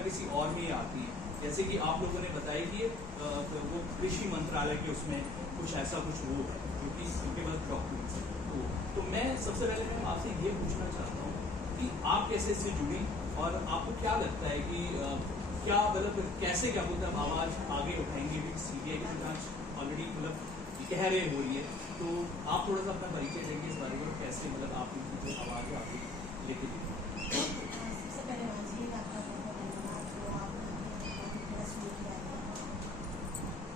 या किसी और में ही आती है? जैसे कि आप लोगों ने बताया कि वो कृषि मंत्रालय के उसमें कुछ ऐसा कुछ वो है जो कि उनके पास डॉक्यूमेंट्स है। तो मैं सबसे पहले मैं आपसे ये पूछना चाहता हूँ कि आप कैसे इससे जुड़ी और आपको क्या लगता है कि क्या मतलब कैसे क्या बोलते हैं आवाज़ आगे उठाएंगे? सीबीआई की जांच ऑलरेडी मतलब कह रहे हो रही है, तो आप थोड़ा सा अपना परिचय देंगे इस बारे में, कैसे मतलब आप जो आवाज़ है आगे लेके सबसे पहले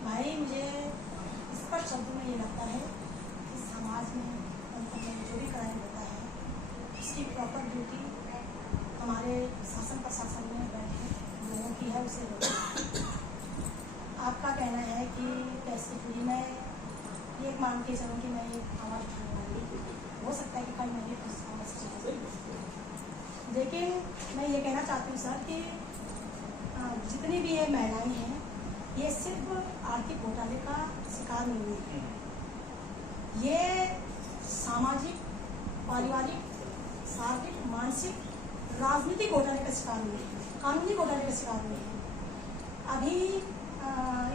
भाई मुझे स्पष्ट शब्दों में ये लगता है कि समाज में जो भी क्राइम होता है उसकी प्रॉपर ड्यूटी हमारे शासन प्रशासन में बैठे लोगों की है, उसे रोकना। आपका कहना है कि कैसे पूरी मैं ये मान के चलूँ कि मैं एक आवाज़ उठाने वाली, हो सकता है कि कल मैंने कुछ समझ, लेकिन मैं ये कहना चाहती हूँ सर कि जितनी भी ये महिलाएं हैं ये सिर्फ आर्थिक घोटाले का शिकार नहीं हुई है, ये सामाजिक, पारिवारिक, शारीरिक, मानसिक, राजनीतिक घोटाले का शिकार हुई है, कानूनी घोटाले का शिकार हुई है। अभी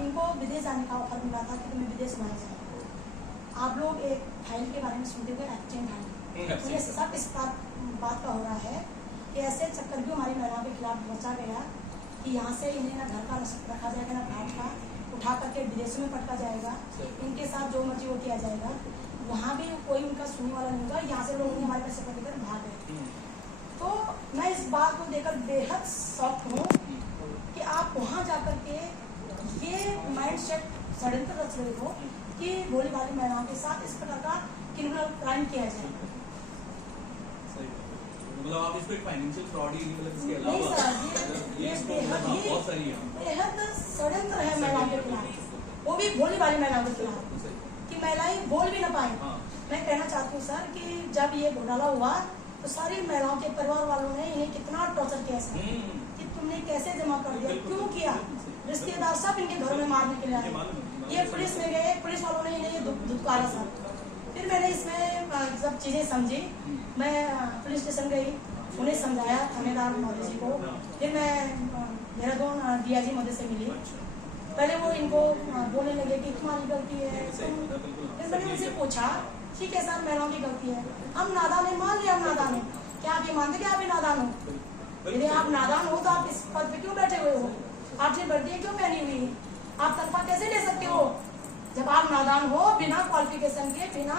इनको विदेश जाने का ऑफर मिला था कि तुम्हें विदेश बनाया जाए। आप लोग एक फाइल के बारे में सुनते हुए एक्सचेंज फाइल, मुझे सब इस बात का हो रहा है कि ऐसे चक्कर भी हमारी महिलाओं के खिलाफ बचा गया कि यहाँ से इन्हें ना घर का रखा जाएगा ना बाहर का, उठा करके विदेशों में पटका जाएगा, इनके साथ जो मर्जी वो किया जाएगा, वहाँ भी कोई उनका सुनने वाला नहीं होगा। यहाँ से लोग हमारे पैसे पकड़ भाग गए। तो मैं इस बात को देखकर बेहद शॉक हूँ कि आप वहाँ जाकर के ये माइंड सेट षड्यंत्र रच रहे हो कि भोली भाली महिलाओं के साथ इस प्रकार का क्रिमिनल क्राइम किया जाए। मतलब आप इसको एक फाइनेंशियल फ्रॉड ही मतलब इसके अलावा नहीं सर, ये बेहद षड्यंत्र है महिलाओं के खिलाफ, वो भी भोली भाली महिलाओं के खिलाफ कि महिलाएं बोल भी ना पाए। मैं कहना चाहती हूँ सर कि जब ये घोटाला हुआ तो सारी महिलाओं के परिवार वालों ने इन्हें कितना टॉर्चर किया सर कि तुमने कैसे जमा कर दिया, क्यों किया, रिश्तेदार सब इनके घरों में मारने के लिए आए। ये पुलिस में गए, पुलिस वालों ने इन्हें धुतकारा सर। फिर मैंने इसमें जब चीज़ें समझी, मैं पुलिस स्टेशन गई, उन्हें समझाया थानेदार महोदय जी को। फिर मैं देहरादून DIG महोदय से मिली। पहले वो इनको बोलने लगे कि तुम्हारी गलती है। फिर मैंने उनसे पूछा ठीक है सर महिलाओं की गलती है, हम नादान है, मान लिया हम नादान है, क्या आप ये मानते कि आप ही नादान हो? यदि आप नादान हो तो आप इस पद पे क्यों बैठे हुए हो? आपने वर्दियाँ क्यों पहनी हुई है? आप तनख्वाह कैसे ले सकते हो? जब आप नादान हो, बिना क्वालिफिकेशन के, बिना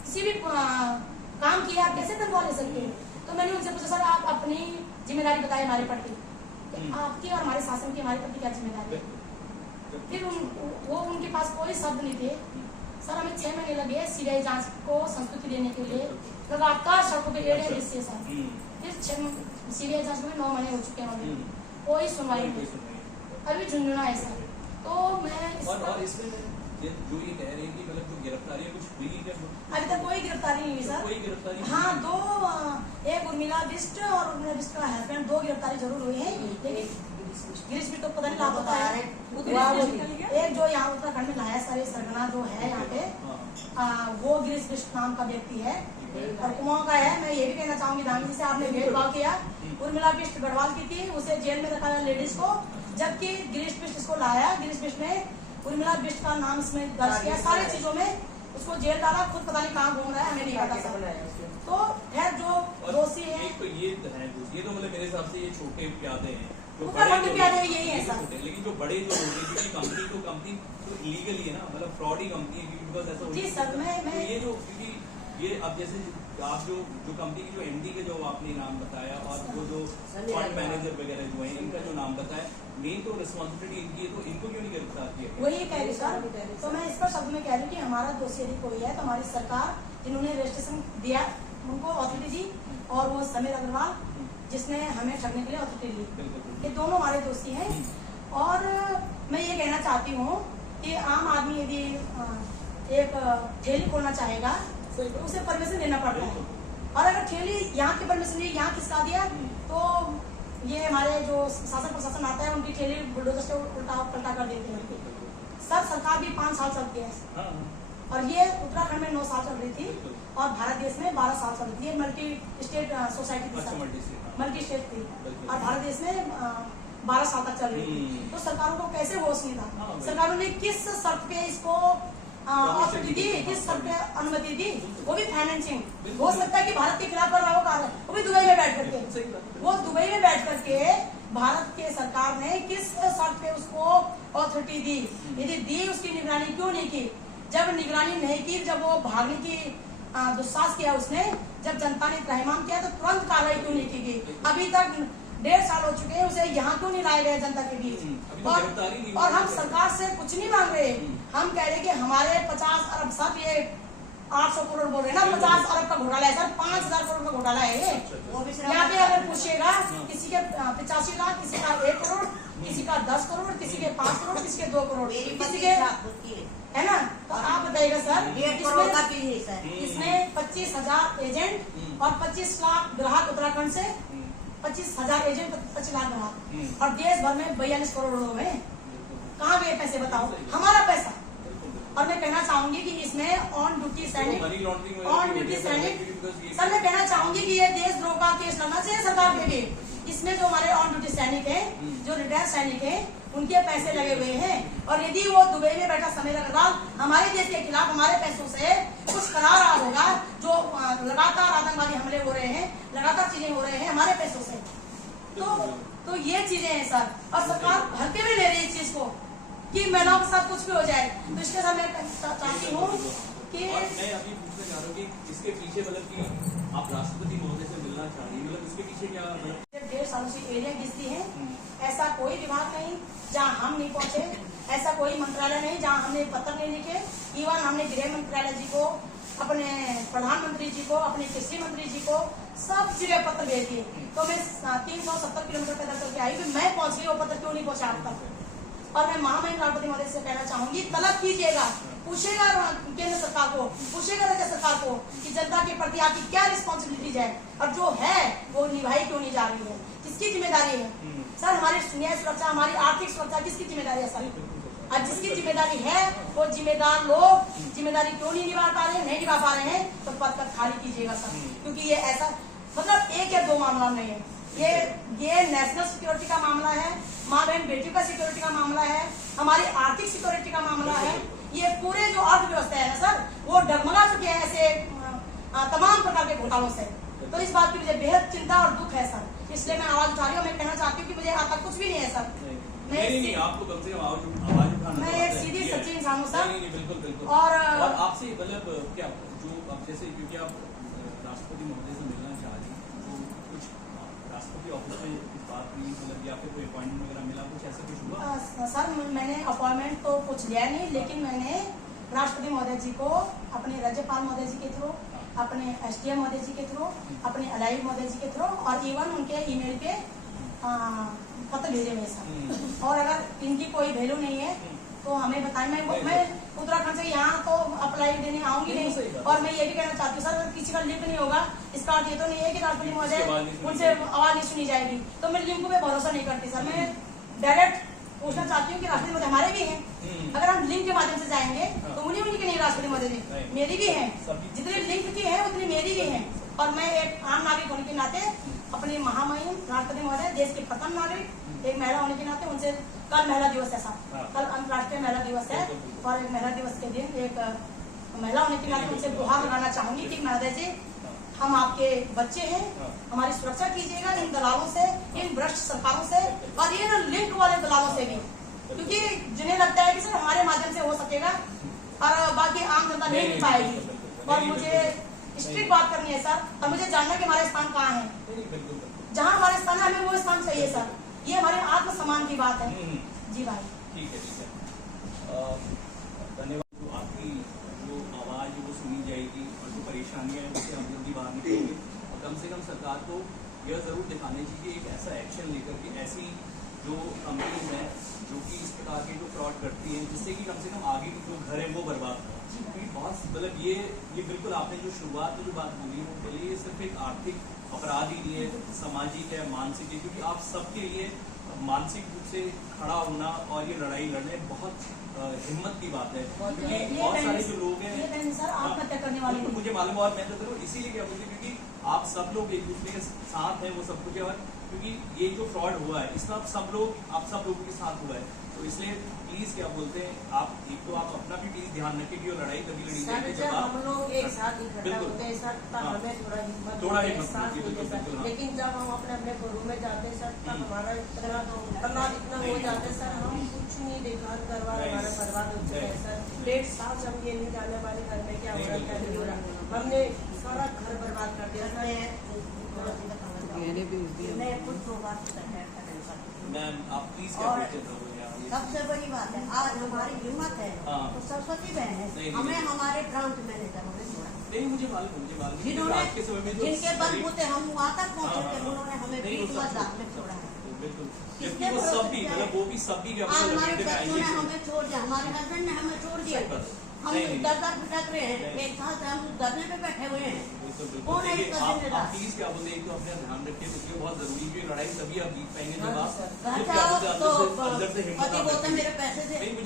किसी भी काम किए आप कैसे तनख्वाह ले सकते हो? तो मैंने उनसे पूछा सर आप अपनी जिम्मेदारी बताए हमारे प्रति, आपकी और हमारे शासन की हमारे प्रति क्या जिम्मेदारी है? फिर वो उनके पास कोई शब्द नहीं थे। सर हमें 6 महीने लगे CBI जांच को संस्कृति देने के लिए, लगातार सड़कों पे रेड है जिससे सर। फिर CBI जांच में 9 महीने हो चुके हैं, कोई सुनवाई नहीं, अभी झुंझुना है सर। तो मैं और इसमें जो ये कह रहे हैं कि मतलब जो गिरफ्तारी कुछ हुई क्या? अभी तक कोई गिरफ्तारी नहीं हुई सर। कोई गिरफ्तारी? हाँ, एक उर्मिला बिष्ट और उर्मिला बिष्ट का हस्बैंड, 2 गिरफ्तारी जरूर हुई है, लेकिन गिरीश भी तो पता नहीं लापता है। एक जो यहाँ उत्तराखंड में लाया सर, सरगना जो है यहाँ पे, वो गिरीश बिष्ट नाम का व्यक्ति है और कुमाऊं का है। मैं ये भी कहना चाहूंगी दानी से आपने भेदभाव किया, उर्मिला बिष्ट गढ़वाल की थी, उसे जेल में रखा गया लेडीज को, जबकि गिरीश बिष्ट इसको लाया। गिरीश बिष्ट ने उर्मिला बिष्ट का नाम इसमें दर्ज किया, सारी चीजों में उसको जेल डाला, खुद पता नहीं कहाँ घूम रहा है, हमें नहीं पता सर। तो खैर जो दोषी है, तो ये तो मतलब मेरे हिसाब से ये छोटे प्यादे हैं, यही है सर। लेकिन जो बड़े जो होंगे, क्योंकि कंपनी तो इलीगली है ना, मतलब फ्रॉड ही कंपनी है, क्योंकि बिकॉज ऐसा जी सर। मैं तो ये जो क्योंकि ये अब जैसे आप जो कंपनी की जो MD के जो आपने नाम बताया और वो जो फंड मैनेजर वगैरह जो है इनका जो नाम बताया, मेन तो रिस्पॉन्सिबिलिटी इनकी है, तो इनको क्यों नहीं गिरफ्तार किया? वही कह रही सर। तो मैं इसका शब्द में कह रही हूँ कि हमारा दोषी यदि कोई है तो हमारी सरकार जिन्होंने रजिस्ट्रेशन दिया उनको अथॉरिटी दी, और वो समीर अग्रवाल जिसने हमें ठगने के लिए अथॉरिटी ली, ये दोनों हमारे दोषी हैं। और मैं ये कहना चाहती हूँ कि आम आदमी यदि एक ठेली खोलना चाहेगा तो उसे परमिशन लेना पड़ता है, और अगर ठेली यहाँ की परमिशन ली, यहाँ किसका दिया, तो ये हमारे जो शासन प्रशासन आता है उनकी ठेली बुलडोजर से उल्टा पलटा कर देते हैं। सर सरकार भी 5 साल चलती है, और ये उत्तराखंड में 9 साल चल रही थी और भारत देश में 12 साल चल रही थी। ये मल्टी स्टेट सोसाइटी थी, मल्टी स्टेट थी, और भारत देश में 12 साल तक चल रही थी, तो सरकारों को कैसे होश नहीं था? सरकारों ने किस शर्त पे इसको ऑथोरिटी दी, किस शर्त पे अनुमति दी? वो भी फाइनेंसिंग। हो सकता है कि भारत के खिलाफ कर रहा हो, वो भी दुबई में बैठ करके, वो दुबई में बैठ करके भारत के सरकार ने किस शर्त पे उसको ऑथोरिटी दी? यदि दी, उसकी निगरानी क्यों नहीं की? जब निगरानी नहीं की, जब वो भागने की दुस्साहस किया उसने, जब जनता ने त्राहिमाम किया, तो तुरंत कार्रवाई क्यों नहीं की गई? अभी तक 1.5 साल हो चुके हैं, उसे यहाँ क्यों नहीं लाया गया जनता के बीच? और हम सरकार से कुछ नहीं मांग रहे, हम कह रहे कि हमारे 50 अरब, सब ये 800 करोड़ बोल रहे हैं ना, 50 अरब का घोटाला है सर, 5000 करोड़ का घोटाला है ये। यहाँ पे अगर पूछिएगा, किसी के 85 लाख, किसी का 1 करोड़, किसी का 10 करोड़, किसी के 5 करोड़, किसी के 2 करोड़, किसी के, है ना? तो आप बताइएगा सर, इसमें 25,000 एजेंट और 25 लाख ग्राहक उत्तराखंड से, 25,000 एजेंट, 25 लाख ग्राहक, और देश भर में 42 करोड़ लोग हैं। कहाँ गए पैसे बताओ? हमारा पैसा। और मैं कहना चाहूंगी कि इसमें ऑन ड्यूटी सैनिक, सर मैं कहना चाहूंगी कि ये देशद्रोह का केस लगना चाहिए सरकार पे भी। इसमें जो हमारे ऑन ड्यूटी सैनिक हैं, जो रिटायर्ड सैनिक हैं, उनके पैसे लगे हुए हैं, और यदि वो दुबई में बैठा समय अग्रवाल हमारे देश के खिलाफ हमारे पैसों से कुछ करा रहा होगा, जो लगातार आतंकवादी हमले हो रहे हैं, लगातार चीजें हो रहे हैं हमारे पैसों से, तो ये चीजें हैं सर। और सरकार भर के भी ले रही है इस चीज को कि महिलाओं के साथ कुछ भी हो जाए। तो इसके साथ मैं चाहती हूँ कि मैं अभी पूछना चाह रहा हूँ कि इसके पीछे मतलब कि आप राष्ट्रपति महोदय से मिलना चाह रही है, मतलब इसके पीछे क्या मतलब? 1.5 सालों से एरिया घिसती है, ऐसा कोई विभाग नहीं जहाँ हम नहीं पहुँचे, ऐसा कोई मंत्रालय नहीं जहाँ हमने पत्र नहीं लिखे। इवन हमने गृह मंत्रालय जी को, अपने प्रधानमंत्री जी को, अपने कृषि मंत्री जी को सब जगह पत्र भेज दिए। तो मैं 370 किलोमीटर पैदल चल के आई, फिर मैं पहुँच गई, वो पत्र क्यों नहीं पहुँचा अब तक? और मैं महामहिम राष्ट्रपति महोदय से कहना चाहूंगी, तलब कीजिएगा, पूछेगा केंद्र सरकार को, पूछेगा राज्य सरकार को कि जनता के प्रति आपकी क्या रिस्पॉन्सिबिलिटीज है, और जो है वो निभाई क्यों नहीं जा रही है, किसकी जिम्मेदारी है? सर हमारी न्याय सुरक्षा, हमारी आर्थिक सुरक्षा किसकी जिम्मेदारी है सर? और जिसकी जिम्मेदारी है वो जिम्मेदार लोग जिम्मेदारी क्यों नहीं निभा पा रहे हैं, नहीं निभा पा रहे हैं, तो पद तक खाली कीजिएगा सर। क्योंकि ये ऐसा मतलब 1 या 2 मामला नहीं है, ये नेशनल सिक्योरिटी का मामला है, माँ बहन बेटियों का सिक्योरिटी का मामला है, हमारी आर्थिक सिक्योरिटी का मामला है। ये पूरे जो अर्थव्यवस्था है ना सर, वो डगमगा चुके हैं ऐसे तमाम प्रकार के घोटालों से। तो इस बात की मुझे बेहद चिंता और दुख है सर, इसलिए मैं आवाज उठा रही हूँ। मैं कहना चाहती हूँ कि मुझे आज तक कुछ भी नहीं है सर। नहीं, आपको कम से कम आवाज उठाना, मैं एक सीधी सच्ची इंसान हूँ सर। बिल्कुल। और आपसे मतलब क्या जो अब जैसे क्योंकि आप राष्ट्रपति महोदय से मिलना चाह रही हैं, तो कुछ राष्ट्रपति ऑफिस में इस बात हुई, मतलब या फिर कोई अपॉइंटमेंट वगैरह मिला, कुछ ऐसा कुछ हुआ? सर मैंने अपॉइंटमेंट तो कुछ लिया नहीं, लेकिन मैंने राष्ट्रपति महोदय जी को अपने राज्यपाल महोदय जी के थ्रू, अपने SDM महोदय जी के थ्रू, अपने अलाइव महोदय जी के थ्रू, और इवन उनके ईमेल पे पत्र भेजे हुए सर। और अगर इनकी कोई वैल्यू नहीं है तो हमें बताएं। मैं उत्तराखंड से यहाँ तो अप्लाई देने आऊंगी नहीं। और मैं ये भी कहना चाहती हूँ सर, अगर किसी का लिंक नहीं होगा, इसका अर्थ ये तो नहीं है कि राष्ट्रपति महोदय उनसे आवाज नहीं सुनी जाएगी। तो मैं लिंक पे भरोसा नहीं करती सर। मैं डायरेक्ट पूछना चाहती हूँ कि राष्ट्रपति महोदय हमारे भी हैं, अगर हम लिंक के माध्यम से जाएंगे तो उन्हीं की नहीं, राष्ट्रपति महोदय जी मेरी भी है, जितनी लिंक की है उतनी मेरी भी है। और मैं एक आम नागरिक होने के नाते अपने महामहिम राष्ट्रपति महोदय, देश के प्रथम नागरिक, एक महिला होने के नाते उनसे, कल महिला दिवस है साहब, कल अंतर्राष्ट्रीय महिला दिवस है, और एक महिला दिवस के दिन एक महिला होने के नाते उनसे गुहार लगाना चाहूंगी कि महोदय जी, हम आपके बच्चे हैं, हमारी सुरक्षा कीजिएगा इन दलालों से, इन भ्रष्ट सरकारों से, और इन लिंक वाले दलालों से भी, क्योंकि जिन्हें लगता है कि सर हमारे माध्यम से हो सकेगा और बाकी आम जनता नहीं मिल पाएगी। और मुझे स्ट्रिक्ट बात करनी है सर, और मुझे जानना कि हमारे स्थान कहाँ है, जहाँ हमारे स्थान है हमें वो स्थान चाहिए सर। ये हमारे आत्मसम्मान की बात है। जी भाई, ठीक है। धन्यवाद। जो आपकी जो आवाज वो सुनी जाएगी और जो परेशानियां हैं उससे हम जल्दी बाहर निकलेंगे, और कम से कम सरकार को यह जरूर दिखाने चाहिए एक ऐसा एक्शन लेकर के ऐसी जो कंपनीज हैं जो कि इस प्रकार के जो फ्रॉड करती हैं, जिससे कि कम से कम आगे जो घर है वो बर्बाद हो। क्योंकि बहुत मतलब ये बिल्कुल आपने जो शुरुआत में जो बात बोली है, पहले ये सिर्फ एक आर्थिक अपराध ही नहीं है, सामाजिक है, मानसिक है, क्योंकि आप सबके लिए मानसिक रूप से खड़ा होना और ये लड़ाई लड़ने बहुत हिम्मत की बात है। क्योंकि बहुत सारे जो लोग हैं आत्महत्या करने वाले, मुझे मालूम, और मैं तो जरूर इसीलिए क्या बोलती, क्योंकि आप सब लोग एक दूसरे के साथ हैं, वो सब कुछ है, और क्योंकि ये जो फ्रॉड हुआ है इसका आप सब लोगों के साथ हुआ है, तो इसलिए प्लीज क्या बोलते हैं आप एक तो आप अपना भी प्लीज ध्यान रखें कि वो लड़ाई तभी लड़ी सर जाएगी जब हम लोग एक साथ इकट्ठा बिल्कुल। होते हैं सर तब हाँ। हमें थोड़ा हिम्मत थोड़ा होती है, हिम्मत साथ होती है, होते हैं बिल्कुल, सर। हाँ। लेकिन जब हम अपने अपने घरों में जाते हैं सर तब हमारा इतना तनाव इतना हो नहीं, जाता है सर, हम कुछ नहीं देखा, घर वाले नहीं। हमारा बर्बाद हो चुका है सर। 1.5 साल से हम ये नहीं जाने वाले घर में क्या हो रहा है क्या नहीं हो रहा, हमने सारा घर बर्बाद कर दिया सर। मैं खुद 2 बार तैयार करने सकती हूँ। मैम आप प्लीज क्या और बोलते हो यार ये- सबसे बड़ी बात है आज हमारी हिम्मत है हाँ। तो सरस्वती बहन है, नहीं, हमें नहीं। हमारे ब्रांच मैनेजरों ने छोड़ा, नहीं मुझे मालूम है, क्योंकि जिन्होंने आज के समय में जो जिनके बलबूते हम वहाँ तक पहुँचे हाँ, थे हाँ, उन्होंने हमें नहीं, 20 वो सब लाख में छोड़ा है। बिल्कुल, किसने जबकि वो सब भी भरोसा मतलब वो भी सब भी क्या आज बोलते हमारे हैं, लड़के बच्चों ने आएंगे हमें छोड़ दिया, हमारे हस्बैंड ने हमें छोड़ दिया, सही बात है। हम नहीं, नहीं। दर दर भटक रहे हैं, नहीं। 1 साल से हम धरने पे बैठे हुए हैं। बिल्कुल, बिल्कुल। कौन है देखिए, इसका आप जिम्मेदार? प्लीज क्या बोलते हैं, एक तो अपना ध्यान रखिए क्योंकि बहुत जरूरी है, लड़ाई तभी आप जीत पाएंगे जब हाँ, आप सर। घर खुद क्या जाओ बोलते हैं, तो अंदर से हिम्मत पति आप बोलते रखिए। मेरे पैसे से नहीं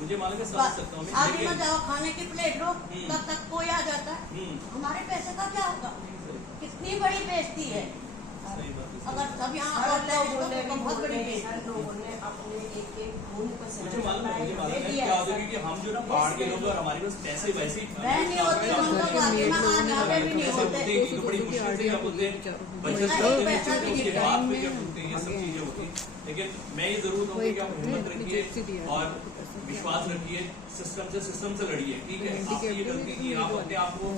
मुझे मालूम है समझ सकता हूँ मैं, आगे लेकिन- मत जाओ, खाने की प्लेट लो, हम्म। तब तक कोई आ जाता है, हम्म, हमारे पैसे का क्या होगा? कितनी बड़ी बेइज्जती है। सही बात है, अगर सब यहाँ हर पर लोगों लोगों ने तो बहुत बड़ी बोले, बेइज्जती हर है। लोगों ने अपने एक खून को मुझे मालूम है हमें क्या दिया होता है है सर। कि हम जो ना पहाड़ के लोग और हमारे पास पैसे वैसे ही मैं नहीं होती हम लोग आगे में आज आगे भी नहीं होते। तो बड़ी मुश्किल से क्या बोलते हैं बचत एक करते हैं, पैसा भी उसके नहीं बाद में क्या बोलते हैं ये सब चीजें होती हैं। लेकिन मैं ये जरूर कहूँगी कि आप हिम्मत रखिए और विश्वास रखिए, सिस्टम से लड़िए, ठीक है। आपकी ये गलती की आप अपने आप को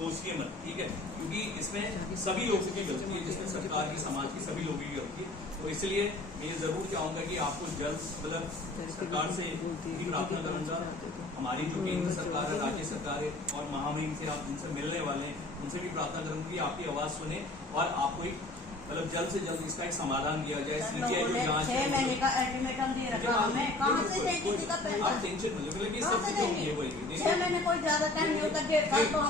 कोसिए मत, ठीक है, क्योंकि इसमें सभी लोगों की गलती है, जिसमें सरकार की समाज की सभी लोगों की गलती है। तो इसलिए मैं ये जरूर चाहूंगा कि आपको जल्द मतलब सरकार से भी प्रार्थना करूंगा, हमारी जो केंद्र सरकार है, राज्य सरकार है और महामहिम से आप जिनसे मिलने वाले हैं उनसे भी प्रार्थना करूंगी कि आपकी आवाज सुने और आपको एक मतलब जल्द से जल्द इसका एक समाधान किया जाए। सीबीआई जो जांच 6 महीने का अल्टीमेटम दे रखा हमें, कहाँ से देंगे किसी का पैसा? आप टेंशन मत लो, मतलब ये कहाँ सब से चीजें होंगी, देंगे? वही 6 महीने कोई ज्यादा टाइम नहीं होता, 1.5 साल तो